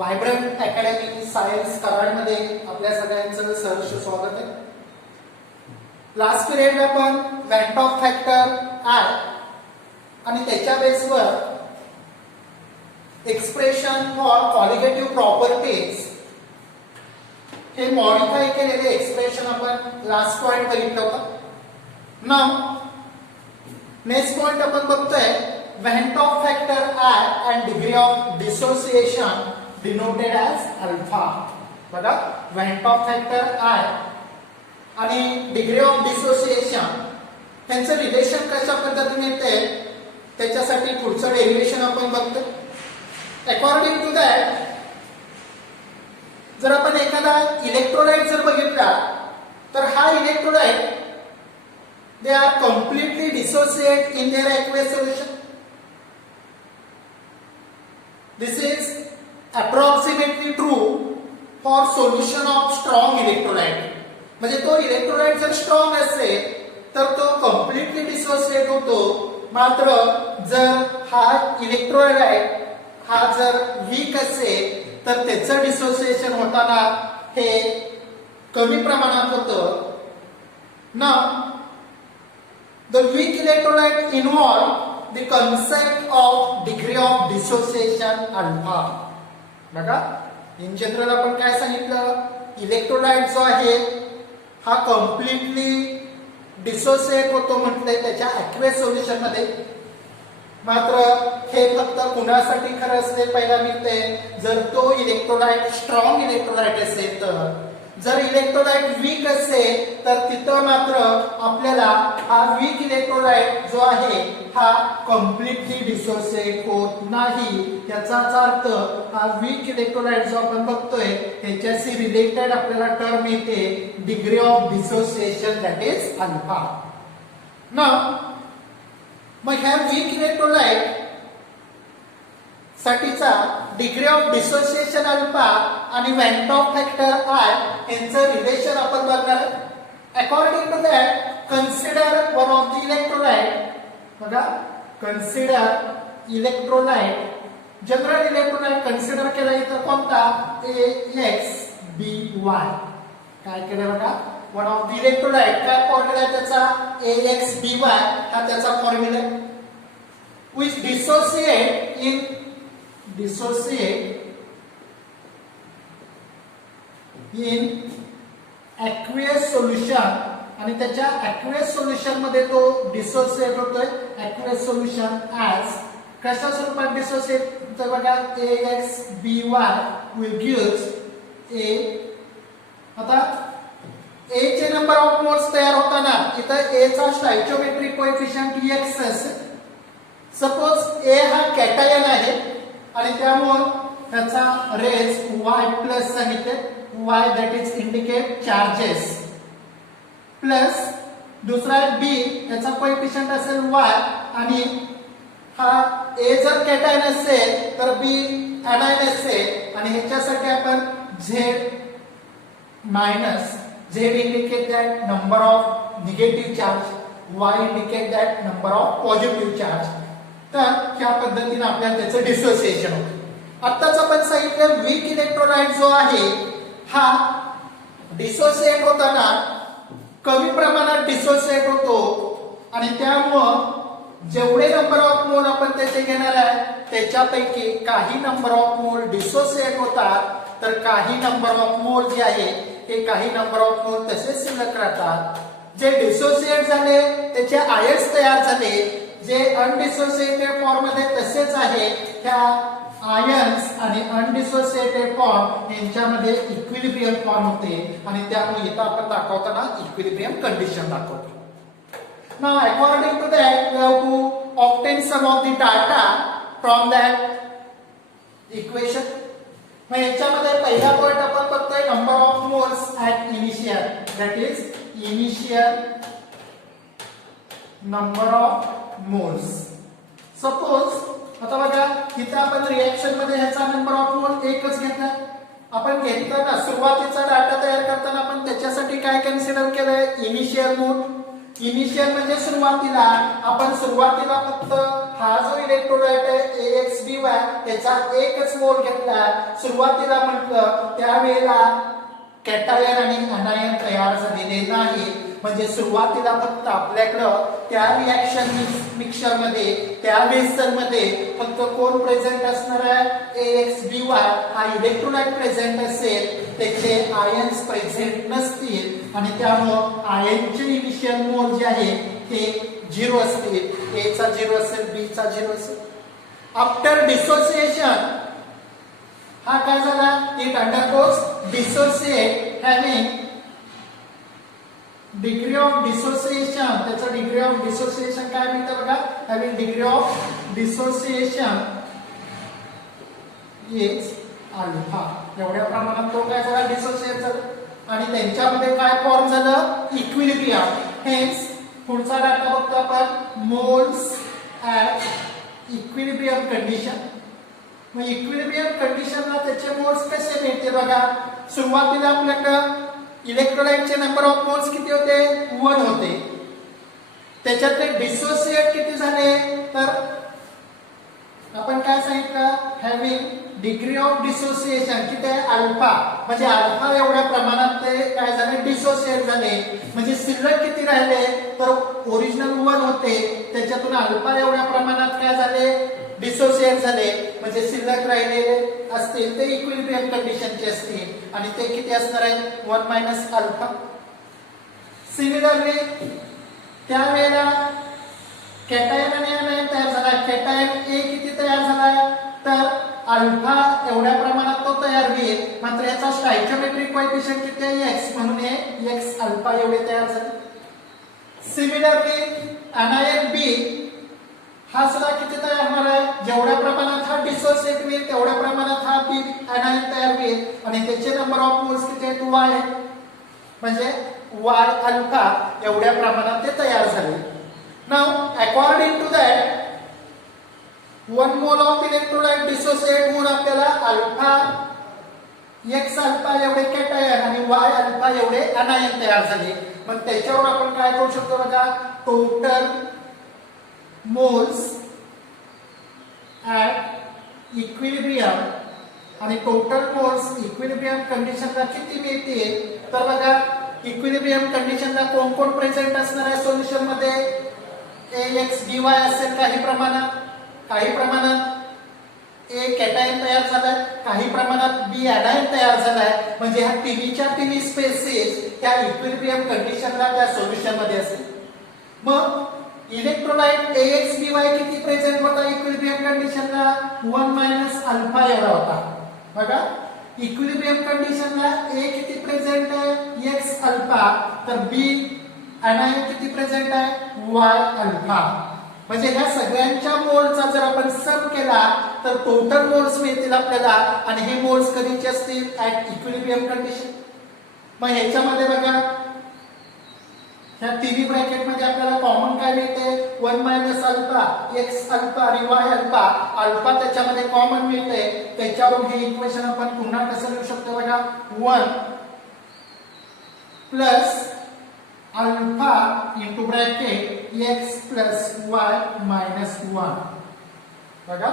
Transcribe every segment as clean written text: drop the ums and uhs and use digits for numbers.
Vibrant academy science कराडमध्ये आपल्या सगळ्यांचं सहर्ष स्वागत आहे. लास्ट पिरियड आपण वेंट ऑफ फॅक्टर आय आणि त्याच्या बेसवर एक्सप्रेशन फॉर कॉलिगेटिव्ह प्रॉपर्टीज हे मॉडिफाय केलेले एक्सप्रेशन आपण लास्ट पॉइंट बघितलं होतं. नाउ नेक्स्ट पॉइंट आपण बघतोय went of factor I and degree of dissociation denoted as alpha. बघा, वेंट ऑफ फॅक्टर आय आणि डिग्री ऑफ डिसोसिएशन त्यांचं रिलेशन कशा पद्धतीने येते त्याच्यासाठी पुढचं डेरिव्हेशन आपण बघतो. अकॉर्डिंग टू दॅट, जर आपण एखादा इलेक्ट्रोलाइट जर बघितला तर हा electrolyte they are completely dissociate in their aqueous solution. This is approximately true for solution of strong electrolyte. म्हणजे तो इलेक्ट्रोलाइट जर स्ट्रॉंग असेल तर तो कम्प्लिटली डिसोसिएट होतो. मात्र जर हा इलेक्ट्रोलाइट हा जर वीक असेल तर त्याचं डिसोसिएशन होताना हे कमी प्रमाणात होतं. Now the weak electrolyte involve the concept of degree of dissociation alpha. बघा, इन जनरल आपण काय सांगितलं, इलेक्ट्रोलाइट जो आहे हा कम्प्लिटली डिसोसिएट होतो म्हटलंय त्याच्या ॲक्वेस सोल्युशन मध्ये. मात्र हे फक्त कुणासाठी खरं असते पहिला मिळते जर तो इलेक्ट्रोलाइट स्ट्रॉंग इलेक्ट्रोलाइट असेल तर. जर इलेक्ट्रोलाइट वीक असेल तर तिथं मात्र आपल्याला हा वीक इलेक्ट्रोलाइट जो आहे हा कम्प्लिटली डिसोसिएट होत नाही. याचाच अर्थ हा वीक इलेक्ट्रोलाइट जो आपण बघतोय त्याच्याशी रिलेटेड आपल्याला टर्म येते degree of dissociation, that is alpha. Now मग ह्या वीक इलेक्ट्रोलाइट साठीचा डिग्री ऑफ डिसोसिएशन अल्फा आणि वेंट ऑफ फॅक्टर आय यांचं रिलेशन आपण बघणार. According to that, consider one of the electrolyte. बघा, consider electrolyte, general electrolyte consider केला इथं कोणता, AXBY. काय केलं बघा, वन ऑफ द इलेक्ट्रोलाइट. काय फॉर्म्युला आहे त्याचा, AXBY हा त्याचा फॉर्म्युला आहे. Which dissociate in aqueous solution आणि त्याच्या aqueous solution मध्ये तो डिसोसिएट होतोय. aqueous solution as कशा स्वरूपात डिसोसिएट होतोय बघा, AXBY will gives A. आता A चे नंबर ऑफ मोल्स तयार होताना इथं A चा स्टॉइचियोमेट्रिक कोएफिशियंट X असेल. सपोज A हा कॅटायन आहे आणि त्यामुळे त्याचा रेज Y+ सांगितले. Y that is indicate charges plus दुसरा B याचा कोएफिशियंट असेल Y आणि हा A जर कॅटायन असेल तर B ऍनायन असेल आणि ह्याच्यासाठी आपण Z indicate that number of negative charge, Y indicate that number of positive charge. तर ह्या पद्धतीने आपल्याला त्याचं डिसोसिएशन होतं. आत्ताच आपण सांगितलं वीक इलेक्ट्रोलाइट जो आहे हा डिसोसिएट होताना कमी प्रमाणात डिसोसिएट होतो आणि त्यामुळं जेवढे नंबर ऑफ मोल आपण त्याचे घेणार आहे त्याच्यापैकी काही नंबर ऑफ मोल डिसोसिएट होतात तर काही नंबर ऑफ मोल जे आहे हे काही नंबर ऑफ मोल तसेच शिल्लक राहतात. जे डिसोसिएट झाले त्याचे आयन्स तयार झाले, जे अनडिसोसिएटेड फॉर्म मध्ये तसेच आहे. त्या आयन्स आणि अनडिसोसिएटेड फॉर्म यांच्यामध्ये इक्विलिब्रियम फॉर्म होते आणि त्यामुळे इथं आपण दाखवताना इक्विलिब्रियम कंडिशन दाखवतो. Now according to that we have to obtain some of the data from that equation. मग याच्यामध्ये पहिला पॉइंट आपण बघतोय number of moles at initial, that is initial number of moles. Suppose आता बघा इथं आपण रिएक्शन मध्ये ह्याचा नंबर ऑफ मोल एकच घेतला. आपण घेताना सुरुवातीचा डाटा तयार करताना आपण त्याच्यासाठी काय कन्सिडर केलंय, इनिशियल मोल. इनिशियल म्हणजे सुरुवातीला, आपण सुरुवातीला फक्त हा जो इलेक्ट्रोलाइट आहे AXBY त्याचा एकच मोल घेतला. सुरुवातीला म्हटलं त्यावेळेला कॅटायन आणि अनायन तयार झालेले नाही. म्हणजे सुरुवातीला फक्त आपल्याकडं त्या रिएक्शन मिक्सचर मध्ये, त्या बेसल मध्ये फक्त कोण प्रेझेंट असणार आहे, AXBY हा इलेक्ट्रोलाइट प्रेझेंट असेल, त्याचे आयन्स प्रेझेंट नसतील आणि त्यामुळे आयनचे इनिशियल मोल जे आहे ते 0 असतील. A चा 0 असेल, B चा 0 असेल. आफ्टर डिसोसिएशन हा काय झाला, it undergoes dissociate having degree of dissociation. त्याचा डिग्री ऑफ डिसोसिएशन काय म्हणतात बघा, having degree of dissociation is alpha. एवढ्या प्रमाणात तो काय झाला, डिसोसिएट झाला आणि त्यांच्यामध्ये काय फॉर्म झालं, इक्विलिब्रियम. हेन्स पुढचा डाटा बघतो आपण, मोल्स ऍट इक्विलिब्रियम कंडिशन. मग इक्विलिब्रियम कंडिशनला त्याचे मोल्स कसे मिळते बघा. सुरुवातीला आपल्याकडे इलेक्ट्रोलाइटचे नंबर ऑफ मोल्स किती होते, 1 होते. त्याच्यातले डिसोसिएट किती झाले, तर आपण काय सांगितलं, हॅविंग डिग्री ऑफ डिसोसिएशन किती आहे, अल्फा. म्हणजे अल्फा एवढ्या प्रमाणात ते काय झाले, डिसोसिएट झाले. म्हणजे शिल्लक किती राहिले, तर ओरिजिनल 1 होते, त्याच्यातून अल्फा एवढ्या प्रमाणात काय झाले, डिसोसिएट झाले. म्हणजे शिल्लक राहिलेले असतील ते इक्विलिब्रियम कंडिशनचे असतील आणि ते किती असणार आहे, 1 मायनस अल्फा. सिमिलरली त्यावेळेला कॅटायन आणि अनायन तयार झाला. कॅटायन A किती तयार झाला, तर अल्फा एवढ्या प्रमाणात तो तयार होईल. मात्र याचा स्टॉइकियोमेट्रिक कोएफिशियंट किती आहे, x, म्हणून हे x अल्फा एवढे तयार झाले. सिमिलरली अनायन B हा सुद्धा किती तयार होणार आहे, जेवढ्या प्रमाणात हा डिसोसिएट होईल तेवढ्या प्रमाणात हा B अनायन तयार होईल आणि त्याचे नंबर ऑफ मोल्स किती आहेत, y आहे. म्हणजे y अल्फा एवढ्या प्रमाणात ते तयार झाले. Now according to that 1 mole of electrolyte dissociate होऊन आपल्याला अल्फा x अल्फा एवढे कॅटायन आणि y अल्फा एवढे अनायन तयार झाले. मग त्याच्यावर आपण काय करू शकतो बघा, टोटल मोल्स ऍट इक्विलिब्रियम आणि टोटल मोल्स इक्विलिब्रियम कंडिशनला किती मिळतील, तर बघा इक्विलिब्रियम कंडिशनला कोण कोण प्रेझेंट असणार आहे सोल्युशन मध्ये, AXBY असेल काही प्रमाणात A कॅटायन तयार झालाय, काही प्रमाणात B अनायन तयार झालाय. म्हणजे ह्या तिन्हीच्या तिन्ही स्पेसिस त्या इक्विलिब्रियम कंडिशनला त्या सोल्युशन मध्ये असतील. मग इलेक्ट्रोलाइट AXBY किती प्रेझेंट होता इक्विलिब्रियम कंडिशनला, 1 मायनस अल्फा एवढा होता. बघा इक्विलिब्रियम कंडिशनला A किती प्रेझेंट आहे, x अल्फा, तर B अनायन किती प्रेझेंट आहे, y अल्फा. म्हणजे ह्या सगळ्यांच्या मोलचा जर आपण सम केला तर टोटल मोल्स मिळतील आपल्याला आणि हे मोल्स कधीचे असतील, ऍट इक्विलिब्रियम कंडिशन. मग ह्याच्यामध्ये बघा ह्या तिन्ही ब्रॅकेट मध्ये आपल्याला कॉमन काय मिळते, 1 मायनस अल्फा, x अल्फा आणि y अल्फा. अल्फा त्याच्यामध्ये कॉमन मिळते. त्याच्यावरून हे इक्वेशन आपण पुन्हा कसं लिहू शकतो बघा, 1 plus alpha into bracket x plus y minus 1. बघा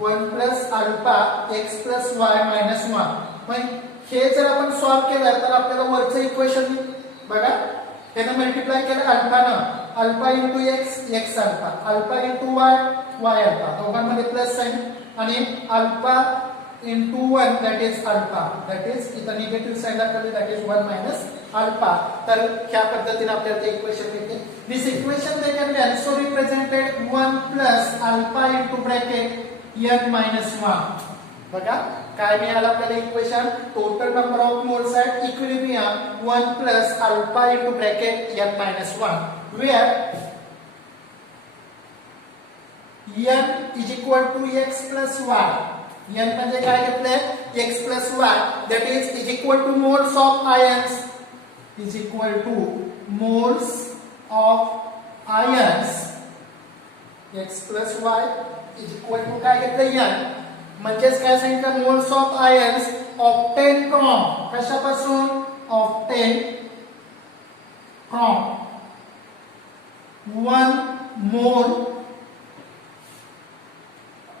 1 plus alpha x plus y minus 1. मग हे जर आपण सॉल्व केलं तर आपल्याला वरचं इक्वेशन बघा, त्यानं मल्टिप्लाय केलं अल्फानं, alpha into x alpha, alpha into y alpha, दोघांमध्ये प्लस साइन आणि alpha into 1 that is alpha, that is इथं निगेटिव्ह साइन दाखवले, that is 1 minus alpha. तर ह्या पद्धतीने आपल्याला ते इक्वेशन मिळते. दिस equation they can be also represented 1 plus alpha into bracket n minus 1. बघा काय मिळालं आपल्याला equation, total number of moles at equilibrium 1 plus alpha into bracket n minus 1, where n is equal to x plus y. n म्हणजे काय घेतलंय, x plus y, that is equal to moles of ions, is equal to moles of ions. x plus y is equal to काय घेतलंय n, म्हणजेच काय सांगितलं, moles of ions obtained from, कशापासून, obtained from 1 mole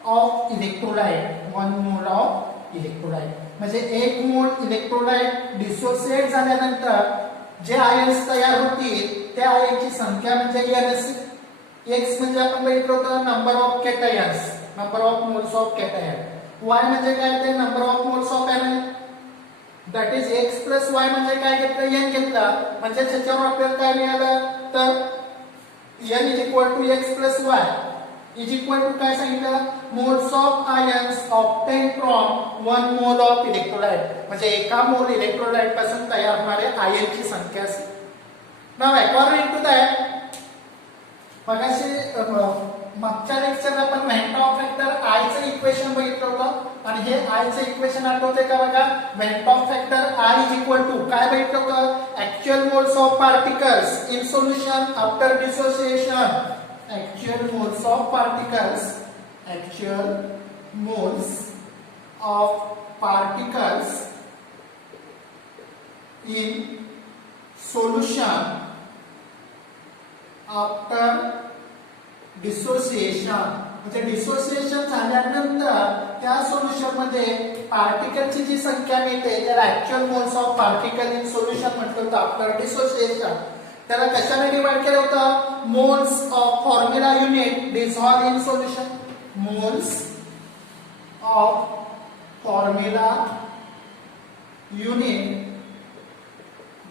of electrolyte, 1 mole of electrolyte. म्हणजे 1 मोल electrolyte dissociate झाल्यानंतर जे आयन्स तयार होतील त्या आयनची संख्या म्हणजे n. x म्हणजे आपण बघितलं होतं number of कॅटायन्स, number of moles of cation. y म्हणजे काय ते number of moles of anion. That is x plus y म्हणजे काय घेतलं n घेतला. म्हणजे त्याच्यावर आपल्याला काय मिळालं तर n is equal to x plus y is equal to काय सांगितलं moles of ions obtain from 1 mole of electrolyte. म्हणजे एका मोल इलेक्ट्रोलाइट पासून तयार होणारे आयनची संख्या असेल. नाव अकॉर्डिंग टू दॅट मगाशी मागच्या लेक्चरला आपण व्हॅन फॅक्टर आय चं इक्वेशन बघितलं होतं आणि हे आय चं इक्वेशन आठवते का बघा. Van factor I is equal to काय बघितलं होतं actual moles of particles in solution after dissociation. actual moles of particles, actual moles of particles in solution after dissociation. म्हणजे डिसोसिएशन झाल्यानंतर त्या सोल्युशन मध्ये पार्टिकलची जी संख्या मिळते त्याला actual moles of particle in solution म्हटलं होतं आफ्टर डिसोसिएशन. त्याला कशाने डिवाइड केलं होतं moles of formula unit dissolve in solution. Moles of formula unit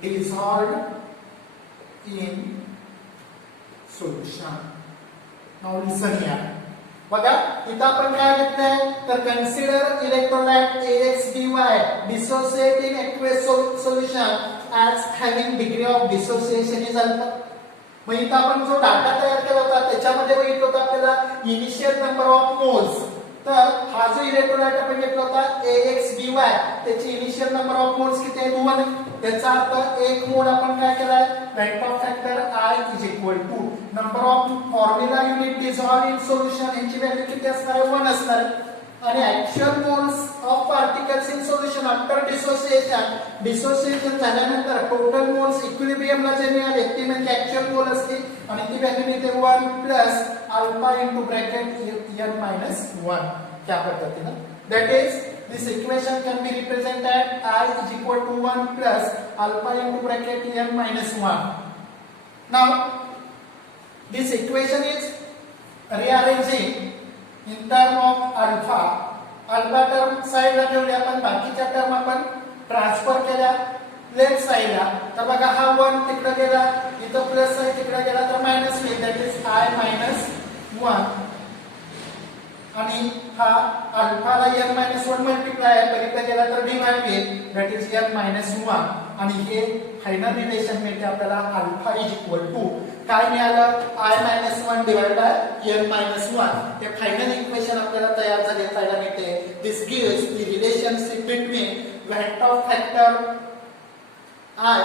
dissolve in solution. Now listen here. बघा इथं आपण काय घेतलंय तर consider electrolyte AX/BY dissociate in aqueous solution as having degree of dissociation is alpha. मग इथं आपण जो डाटा तयार केला होता त्याच्यामध्ये बघितलं होतं आपल्याला इनिशियल नंबर ऑफ मोल्स. तर हा जो इलेक्ट्रोलाइट आपण घेतला होता AX/BY त्याची इनिशियल नंबर ऑफ मोल्स किती आहे 2. त्याचा अर्थ एक मोल आपण काय केलाय van factor I is equal to number of formula unit dissolve in solution यांची व्हॅल्यू किती असणार आहे 1 असणार आहे. आणि actual moles of particles in solution after dissociation. Dissociation झाल्यानंतर टोटल मोल्स इक्विलिब्रियमला जे मिळाले ती म्हणजे ऍक्च्युअल मोल असतील आणि ती व्हॅल्यू मिळते 1 plus alpha into bracket n minus 1 त्या पद्धतीने. That is this equation can be represented I is equal to 1 plus alpha into bracket n minus 1. Now this equation is rearranging in term of alpha. Alpha term साइडला ठेवली आपण बाकीच्या term आपण transfer केल्या left साइडला. तर बघा हा 1 तिकडे गेला इथं प्लस आहे तिकडे गेला तर मायनस होईल. दॅट इज I मायनस 1 आणि हा अल्फाला n मायनस 1 मल्टिप्लाय आहे पण इथं गेला तर डिवाइड होईल. दॅट इज n मायनस 1 आणि हे फायनल रिलेशन मिळते आपल्याला अल्फा इज इक्वल टू काय मिळालं I minus 1 divide by n minus 1. ते फायनल इक्वेशन आपल्याला तयार झाले पाहायला मिळते. This gives the relationship between van't factor I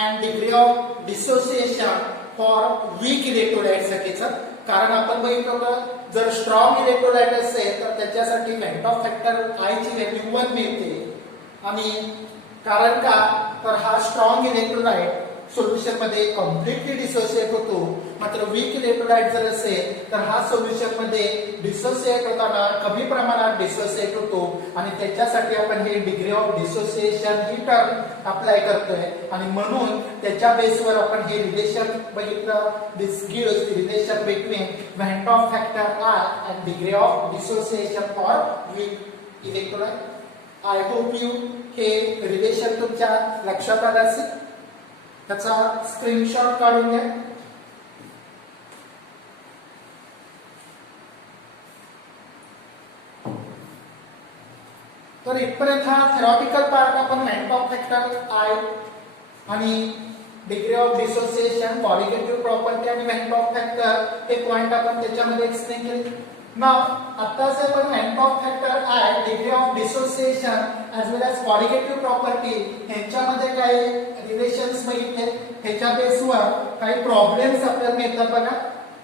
and degree of dissociation for weak electrolyte साठीचं. कारण आपण बघितलं जर स्ट्रॉंग इलेक्ट्रोलाइट असेल तर त्याच्यासाठी व्हॅन फॅक्टर I ची व्हॅल्यू 1 मिळते. आणि कारण का तर हा स्ट्रॉंग इलेक्ट्रोलाइट सोल्युशन मध्ये कम्प्लिटली डिसोसिएट होतो. मात्र वीक इलेक्ट्रोलाइट जर असेल तर हा सोल्युशन मध्ये डिसोसिएट होताना कमी प्रमाणात डिसोसिएट होतो आणि त्याच्यासाठी आपण हे डिग्री ऑफ डिसोसिएशन ही टर्म अप्लाय करतोय आणि म्हणून त्याच्या बेसवर आपण हे रिलेशन बघितलं. This gives the relation between van't factor I and degree of dissociation for weak electrolyte. I hope you हे रिलेशन तुमच्या लक्षात आलं असेल. त्याचा स्क्रीनशॉट काढून घ्या. तर इथपर्यंत हा थेरॉटिकल पार्ट आपण व्हॅन फॅक्टर I आणि degree of dissociation colligative property आणि व्हॅन फॅक्टर हे पॉइंट आपण त्याच्यामध्ये एक्सप्लेन केले. नाउ आता से आपण van factor I degree of dissociation as well as colligative property ह्यांच्यामध्ये काही रिलेशन्स बघितले. ह्याच्या बेसवर काही प्रॉब्लेम्स आपल्याला मिळतात बघा.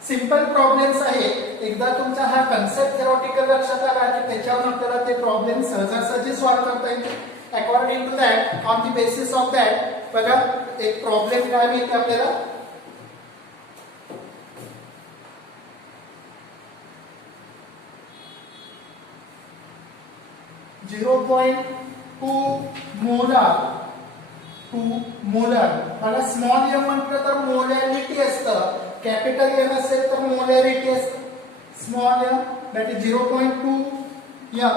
सिंपल प्रॉब्लेम्स आहे. एकदा तुमचा हा कन्सेप्ट थेरॉटिकल लक्षात आला की त्याच्यावर आपल्याला ते प्रॉब्लेम सहजासहजी सॉल्व्ह करता येतील. According to that on the basis of that बघा एक प्रॉब्लेम काय मिळते आपल्याला 0.2 मोलार, 2 मोलार. मला स्मॉल एम म्हटलं तर मोलॅरिटी असतं, कॅपिटल एम असेल तर मोलॅरिटी असतं. Small M that is 0.2 M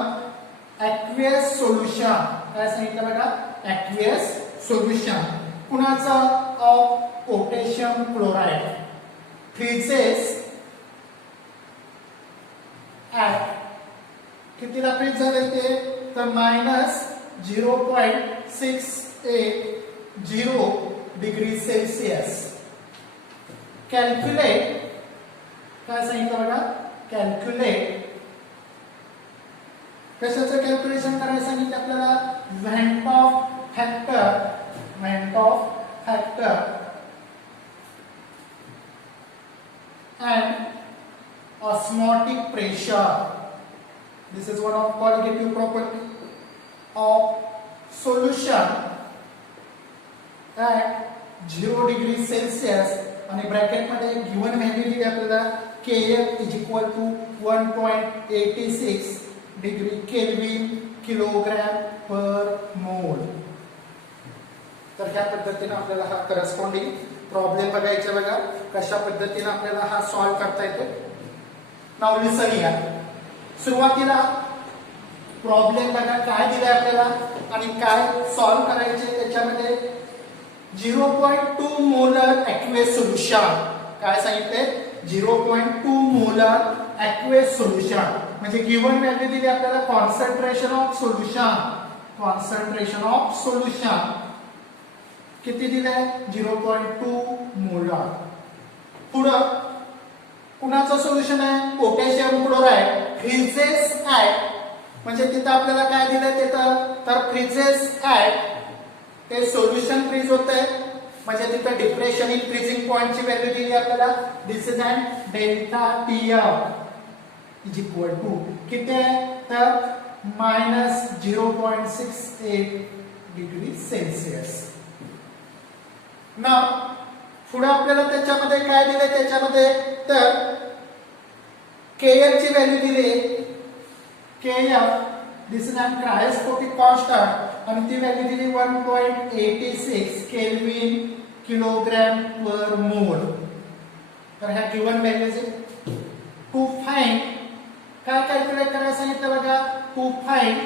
aqueous solution. काय सांगितलं बघा, ॲक्वियस सोल्युशन कुणाचं, of potassium chloride. Freezes at कितीला फ्रीज झाले ते, तर -0.680 डिग्री सेल्सिअस. कॅल्क्युलेट, काय सांगितलं बघा, कॅल्क्युलेट कशाचं कॅल्क्युलेशन करायला सांगितलं आपल्याला, VAT of factor, VAT of factor and osmotic pressure. This is one of qualitative property of solution at 0 degree Celsius. आणि ब्रॅकेट मध्ये गिवन व्हॅल्यू दिली आपल्याला Kf is equal to 1.86 degree kelvin kilogram per mole. तर ह्या पद्धतीने आपल्याला हा corresponding problem बघायचा बघा, कशा पद्धतीने आपल्याला हा सॉल्व्ह करता येतो. नाव लिसन या. सुरुवातीला प्रॉब्लेम बघा काय दिले आपल्याला आणि काय सॉल्व्ह करायचे. त्याच्यामध्ये 0.2 मोलर ॲक्वियस सोल्युशन. काय सांगितले, 0.2 मोलर ॲक्वियस सोल्युशन. म्हणजे गिवन व्हॅल्यू दिली आपल्याला concentration of solution. Concentration of solution किती दिलंय, 0.2 मोलार. पुढं कुणाचं सोल्युशन आहे, पोटॅशियम क्लोराईड. फ्रीजेस ॲट म्हणजे तिथं आपल्याला काय दिलंय तिथं, तर फ्रीजेस ॲट ते सोल्युशन फ्रीज होतंय. म्हणजे तिथं डिप्रेशन इन फ्रीजिंग पॉइंटची व्हॅल्यू दिली आपल्याला. This is and delta TF is equal to किती आहे, तर -0.68 डिग्री सेल्सिअस. ना पुढे आपल्याला त्याच्यामध्ये काय दिले, त्याच्यामध्ये तर Kf ची व्हॅल्यू दिली. Kf this is an cryoscopic constant आणि ती व्हॅल्यू दिली 1.86 केल्विन किलोग्रॅम पर मोल. तर ह्या गिवन व्हॅल्यूज टू फाइंड काय कॅल्क्युलेट करायला सांगितलं बघा, to find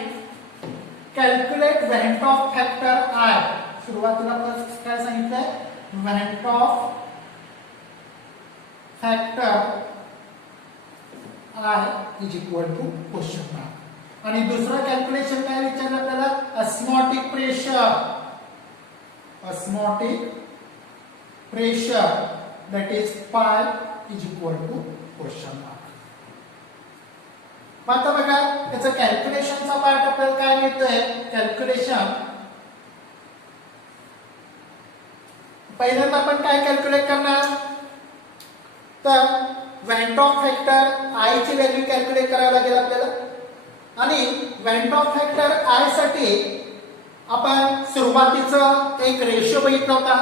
calculate van't of factor I. सुरुवातीला काय सांगितलंय, van't of factor I is equal to question mark. आणि दुसरं कॅल्क्युलेशन काय विचारलं आपल्याला, osmotic pressure. Osmotic pressure that is pi is equal to question mark. मग आता बघा याचं कॅल्क्युलेशनचा पार्ट आपल्याला काय मिळतंय, कॅल्क्युलेशन पहिल्यांदा आपण काय कॅल्क्युलेट करणार, तर व्हॅट ऑफ फॅक्टर आय ची व्हॅल्यू कॅल्क्युलेट करावी लागेल आपल्याला. आणि व्हॅट ऑफ फॅक्टर आय साठी आपण सुरुवातीचं एक रेशो बघितला होता,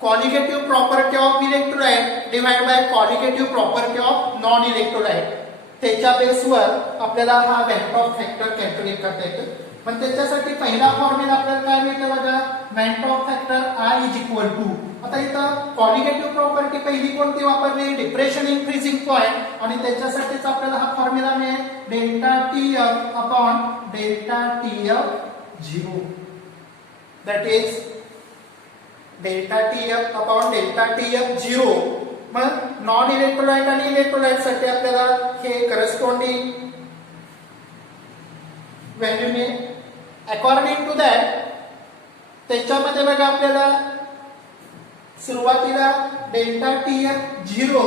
qualitative property of electrolyte divide by qualitative property of non electrolyte. त्याच्या बेसवर आपल्याला हा व्हॅट ऑफ फॅक्टर कॅल्क्युलेट करता येतो. पण त्याच्यासाठी पहिला फॉर्म्युला आपल्याला काय मिळतं बघा, what of factor I is equal to. आता इथं क्वालिटेटिव्ह प्रॉपर्टी पहिली कोणती वापरली, डिप्रेशन इन फ्रीजिंग पॉइंट. आणि त्याच्यासाठीच आपल्याला हा फॉर्म्युला मिळेल delta TF upon delta TF 0 that is delta TF upon delta TF 0. मग नॉन इलेक्ट्रोलाइट आणि इलेक्ट्रोलाइट साठी आपल्याला हे करस्पॉन्डिंग व्हॅल्यू मिळेल. अकॉर्डिंग टू दॅट त्याच्यामध्ये बघा आपल्याला सुरुवातीला delta TF 0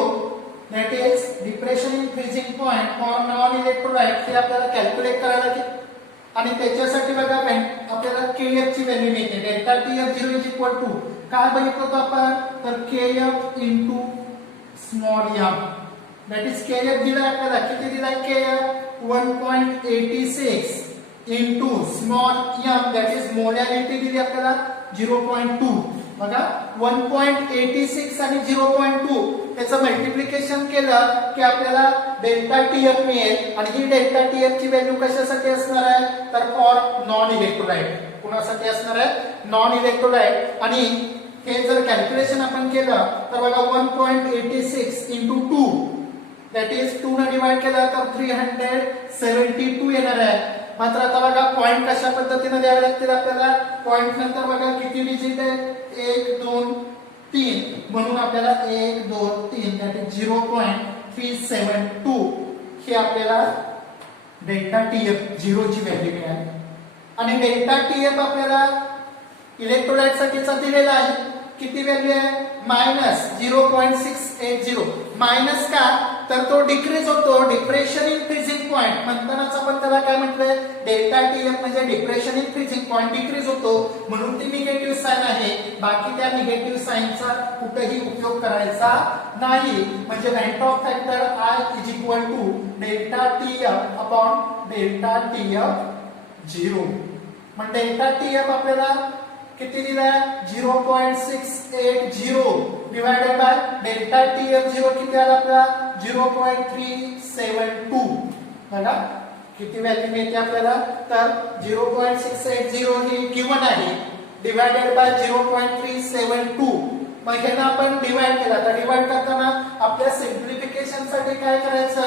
that is depression in freezing point for non electrolyte हे आपल्याला कॅल्क्युलेट करायला लागेल. आणि त्याच्यासाठी बघा आपल्याला Kf ची व्हॅल्यू मिळते. Delta TF 0 is equal to काय बघितलं होतं आपण, तर Kf into small M that is Kf दिलाय आपल्याला, किती दिलाय Kf 1.86 into small M that is molarity दिली आपल्याला 0.2. बघा 1.86 आणि 0.2 त्याचं मल्टिप्लिकेशन केलं की आपल्याला डेल्टा टीएफ मिळेल आणि ही डेल्टा टीएफ ची व्हॅल्यू कशासाठी असणार आहे तर फॉर नॉन इलेक्ट्रोलाइट कुणासाठी असणार आहे नॉन इलेक्ट्रोलाइट आणि हे जर कॅल्क्युलेशन आपण केलं तर बघा 1.86 into 2 दॅट इज 2 ने डिवाइड केलं तर 372 येणार आहे मात्र आता बघा पॉइंट कशा पद्धतीने द्यावे लागतील आपल्याला पॉइंट नंतर बघा किती डिजिट आहे 1 2 3 म्हणून आपल्याला 1 2 3 दॅट इज 0.372 हे आपल्याला डेल्टा टीएफ 0 ची व्हॅल्यू मिळाली आणि डेल्टा टीएफ आपल्याला इलेक्ट्रोलाइट साठीचा दिलेला आहे किती व्हॅल्यू आहे -0.680 मायनस का तर तो डिक्रीज होतो डिप्रेशन इन फ्रीजिंग पॉइंट म्हणतानाच आपण त्याला काय म्हटलंय डेल्टा टीएफ म्हणजे depression in freezing point decrease होतो म्हणून ती निगेटिव्ह साइन आहे बाकी त्या निगेटिव्ह साइनचा कुठेही उपयोग करायचा नाही म्हणजे went of factor I is equal to delta TF upon delta TF 0 मग डेल्टा टीएफ आपल्याला किती दिलाय 0.680 डिवाइडेड बाय डेल्टा टीएफ 0 किती आला आपला 0.372 बघा किती व्हॅल्यू मिळते आपल्याला तर 0.680 ही गिवन आहे डिवाइडेड बाय 0.372 मग हे ना आपण डिवाइड केला तर डिवाइड करताना आपल्या सिंपलिफिकेशन साठी काय करायचं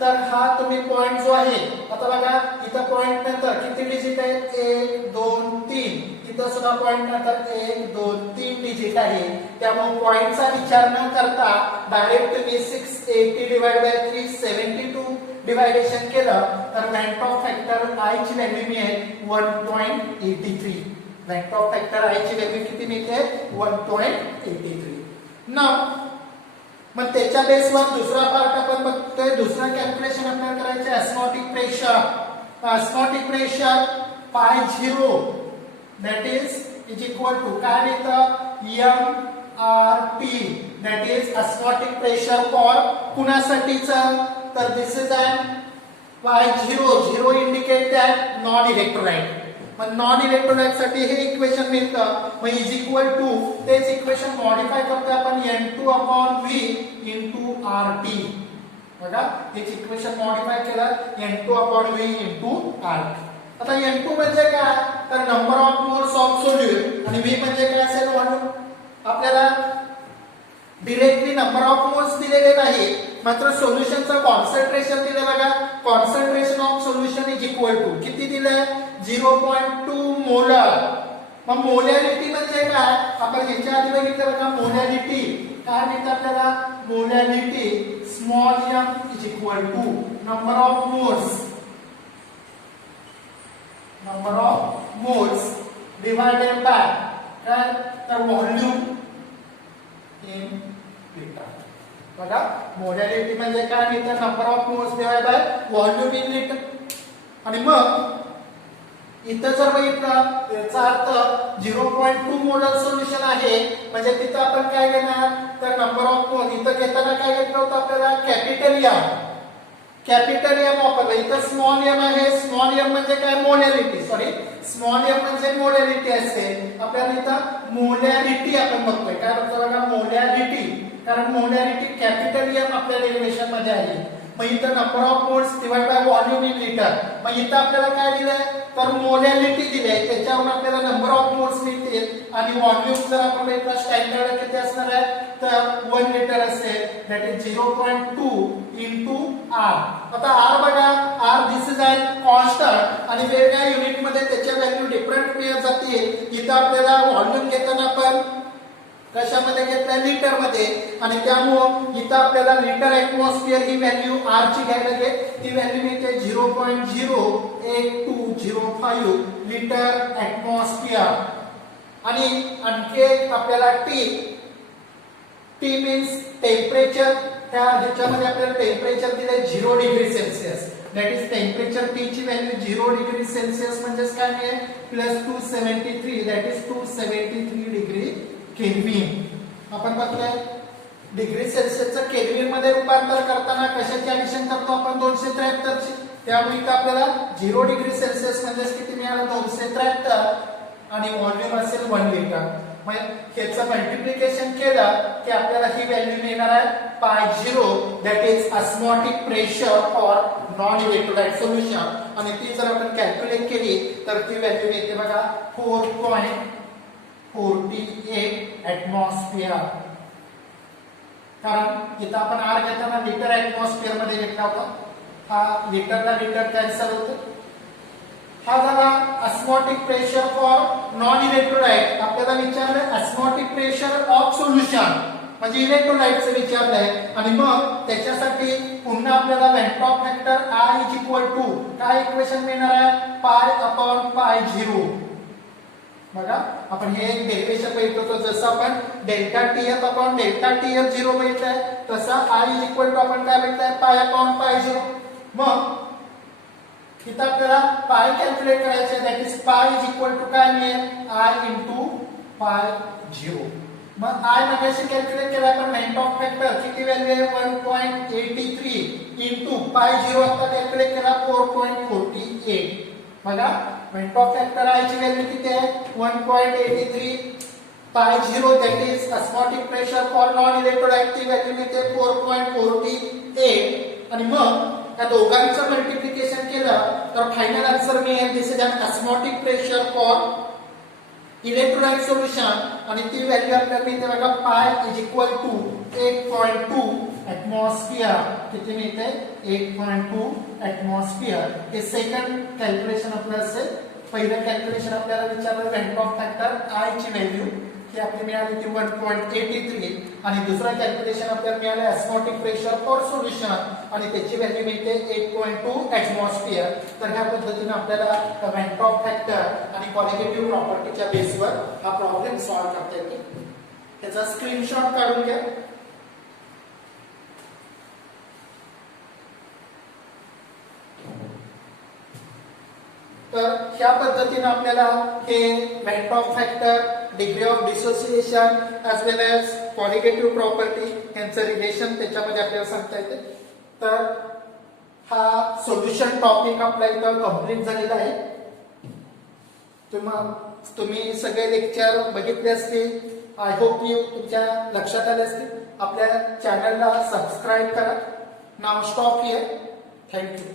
तर हा तुम्ही पॉइंट जो आहे आता बघा इथं पॉइंट नंतर किती डिजिट आहे 1 2 3 इथं सुद्धा पॉइंट नंतर 1 2 3 डिजिट आहे त्यामुळे पॉइंटचा विचार न करता डायरेक्ट तुम्ही 680 डिवाइड बाय 372 डिवायडेशन केलं तर वेंट ऑफ फॅक्टर I ची व्हॅल्यू मिळेल 1.83 वेंट ऑफ फॅक्टर I ची व्हॅल्यू किती मिळते 1.83 नाउ मग त्याच्या बेसवर दुसरा पार्ट आपण बघतोय दुसरा कॅल्क्युलेशन आपल्याला करायचे ऑस्मोटिक प्रेशर पाय 0 दॅट इज इक्वल टू काय लिहितं MRT that is osmotic pressure for कुणासाठीच तर this is pi 0 indicate that non electrolyte मग नॉन इलेक्ट्रोलाइट साठी हे इक्वेशन मिळतं मग इज इक्वल टू तेच इक्वेशन मॉडिफाय करतो आपण N2/V into RT बघा हेच इक्वेशन मॉडिफाय केलं N2/V into RT आता N2 म्हणजे काय तर number of moles of solute आणि V म्हणजे काय असेल व्हॉल्यूम आपल्याला डायरेक्टली नंबर ऑफ मोल्स दिलेले नाही मात्र सोल्युशनचं कॉन्संट्रेशन दिले बघा concentration of solution is equal to किती दिलंय 0.2 मोलर मग मोलॅरिटी म्हणजे काय आपण ह्याच्या आधी बघितलं बघा मोलॅरिटी काय म्हणतात आपल्याला molarity small m is equal to number of moles divided by काय तर व्हॉल्यूम इन लिटर बघा मोलॅरिटी म्हणजे काय मिळतं number of moles divide by volume in litre आणि मग इथं जर बघितलं याचा अर्थ 0.2 मोलर सोल्युशन आहे म्हणजे तिथं आपण काय घेणार तर नंबर ऑफ मोल इथं घेताना काय घेतलं होतं आपल्याला कॅपिटल एम वापरलं इथं स्मॉल एम आहे स्मॉल एम म्हणजे काय मोलॅरिटी स्मॉल एम म्हणजे मोलॅरिटी असते आपल्याला इथं मोलॅरिटी आपण बघतोय काय बघतो बघा मोलॅरिटी कारण मोलॅरिटी कॅपिटल एम आपल्या डेरिव्हेशन मध्ये आहे मग इथं number of moles divide by volume in litre मग इथं आपल्याला काय दिलंय तर मोलॅरिटी दिलंय त्याच्यावरून आपल्याला नंबर ऑफ मोल्स मिळतील आणि व्हॉल्यूम जर आपण बघितलं स्टँडर्ड किती असणार आहे तर 1 लिटर असेल दॅट इज 0.2 into R आता R बघा R this is a constant आणि वेगवेगळ्या युनिट मध्ये त्याच्या व्हॅल्यू डिफरंट मिळत जातील इथं आपल्याला व्हॉल्यूम घेताना आपण कशामध्ये घेतलं लिटर मध्ये आणि त्यामुळे इथं आपल्याला लिटर ॲटमॉस्फिअर ही व्हॅल्यू R ची घ्यायला लागेल ती व्हॅल्यू मिळते 0.08205 लिटर ॲटमॉस्फिअर आणि आणखी आपल्याला T मीन्स टेम्परेचर त्या ह्याच्यामध्ये आपल्याला टेम्परेचर दिले 0 degree Celsius that is temperature T ची व्हॅल्यू 0 डिग्री सेल्सिअस म्हणजे काय मिळेल +273 दॅट इज 273 डिग्री केल्विन आपण बघतोय डिग्री सेल्सिअसचं केल्विन मध्ये रूपांतर करताना कशाची ऍडिशन करतो आपण 273 ची त्यामुळे इथं आपल्याला 0 डिग्री सेल्सिअस म्हणजे किती मिळालं 273 आणि व्हॉल्यूम असेल 1 लिटर मग ह्याचं मल्टिप्लिकेशन केलं की आपल्याला ही व्हॅल्यू मिळणार आहे पाय 0 that is osmotic pressure for non electrolyte solution आणि ती जर आपण कॅल्क्युलेट केली तर ती व्हॅल्यू येते बघा 4.48 ऍटमॉस्फिअर. कारण इथं आपण आर घेताना लिटर ऍटमॉस्फिअर मध्ये घेतला होता, हा लिटरला लिटर कॅन्सल होतो. हा झाला osmotic pressure for non electrolyte. आपल्याला विचारलंय ऑस्मोटिक प्रेशर ऑफ सोल्युशन म्हणजे इलेक्ट्रोलाइटचं विचारलंय आणि मग त्याच्यासाठी पुन्हा आपल्याला van't Hoff factor I is equal to काय इक्वेशन मिळणार आहे पाय अपॉन पाय 0. बघा आपण हे डेरिव्हेशन बघितलं होतं, जसं आपण delta TF upon delta TF 0 बघितलंय तसा I इज इक्वल टू आपण काय बघितलंय पाय अपॉन पाय 0. मग इथं आपल्याला पाय कॅल्क्युलेट करायचे that is pi is equal to काय मिळेल I इंटू पाय 0. मग I मगाशी कॅल्क्युलेट केला आपण वेंटॉप फॅक्टर किती व्हॅल्यू आहे 1.83 इंटू पाय 0 आता कॅल्क्युलेट केला 4.48. बघा वेंटॉप फॅक्टर I ची व्हॅल्यू किती आहे 1.83 पाय 0 that is osmotic pressure for non electrolyte ची व्हॅल्यू मिळते 4.48 आणि मग या दोघांचं मल्टिप्लिकेशन केलं तर फायनल आन्सर मिळेल दिस इज अन osmotic pressure for electrolyte solution आणि ती व्हॅल्यू आपल्याला मिळते बघा पाय इज इक्वल टू 8.2 ऍटमॉस्फिअर. किती मिळते 8.2 ऍटमॉस्फिअर. हे सेकंड कॅल्क्युलेशन आपलं असेल. पहिलं कॅल्क्युलेशन आपल्याला विचारलं वेंटॉप फॅक्टर I ची व्हॅल्यू ही आपली मिळाली ती 1.83 आणि दुसरं कॅल्क्युलेशन आपल्याला मिळालं ऑस्मोटिक प्रेशर फॉर सोल्युशन आणि त्याची व्हॅल्यू मिळते 8.2 ऍटमॉस्फिअर. तर ह्या पद्धतीने आपल्याला वेंटॉप फॅक्टर आणि क्वालिटेटिव्ह प्रॉपर्टीच्या बेसवर हा प्रॉब्लेम सॉल्व्ह करता येतो. त्याचा स्क्रीनशॉट काढून घ्या. तर ह्या पद्धतीने आपल्याला हे van't Hoff factor, degree of dissociation as well as qualitative property यांचं रिलेशन त्याच्यामध्ये आपल्याला सांगता येते. तर हा सोल्युशन टॉपिक आपला इथं कंप्लीट झालेला आहे. तुम्ही सगळे लेक्चर बघितले असतील. आय होप यू तुमच्या लक्षात आले असतील. आपल्या चॅनलला सबस्क्राईब करा. नाव स्टॉप हिअर. थँक्यू.